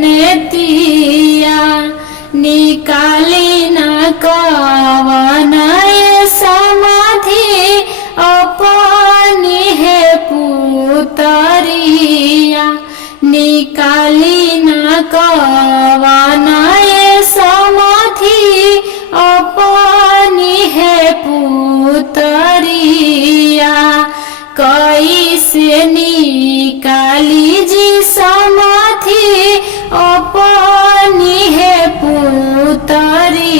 नेतिया निकाली न कवन समाधि अपनी है पुतरिया निकाली न कवन समाधि अपनी है पुतरिया कैसे निकाली जी समाधि अपनी है पुतरिया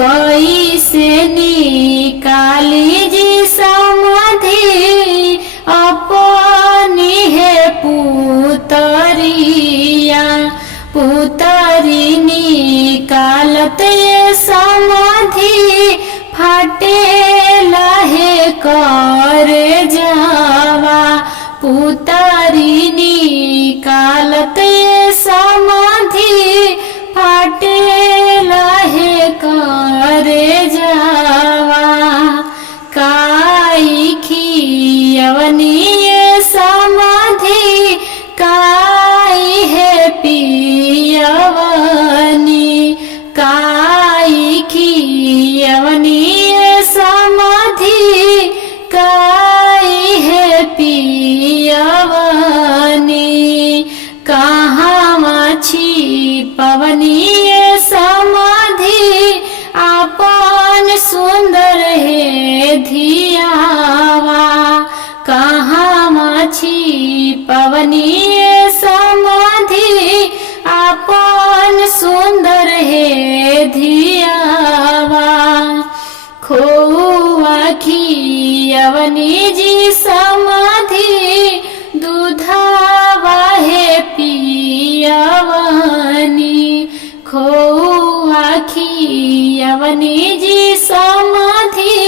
कैसे निकाली जी समाधि अपनी है पुतरिया पुतरी निकालत समाधि फाटे लहे कर जावा पुतरी निकालत समाधि फाटे लहे कर जावा काई खियवनी समाधि काई है पियवनी काई खियवनी समाधि काई है पियवनी कहाँ छिपवनी समाधि आपन सुंदर है धियावा कहाँ छिपवनी समाधि आपन सुंदर है धियावा खोआ खियवनी जी समाधि दूधावा है पियवनी खोआ खियवनी जी समाधि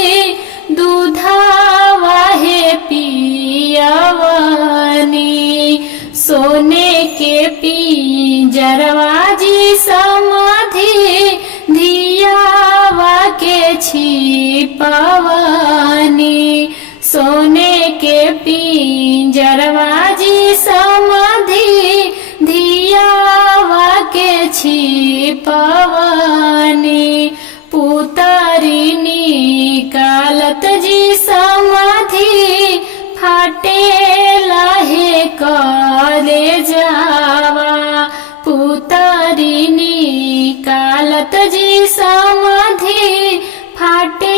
दूधावा है पियवनी सोने के पिंजरवा जी समाधि धियावा के छिपवनी सोने के पिंजरवा जी समाधि धियावा के छिपवनी पुतरी निकालत जी समाधि फाटे लहे करे जावा पुतरी निकालत जी समाधि फाटे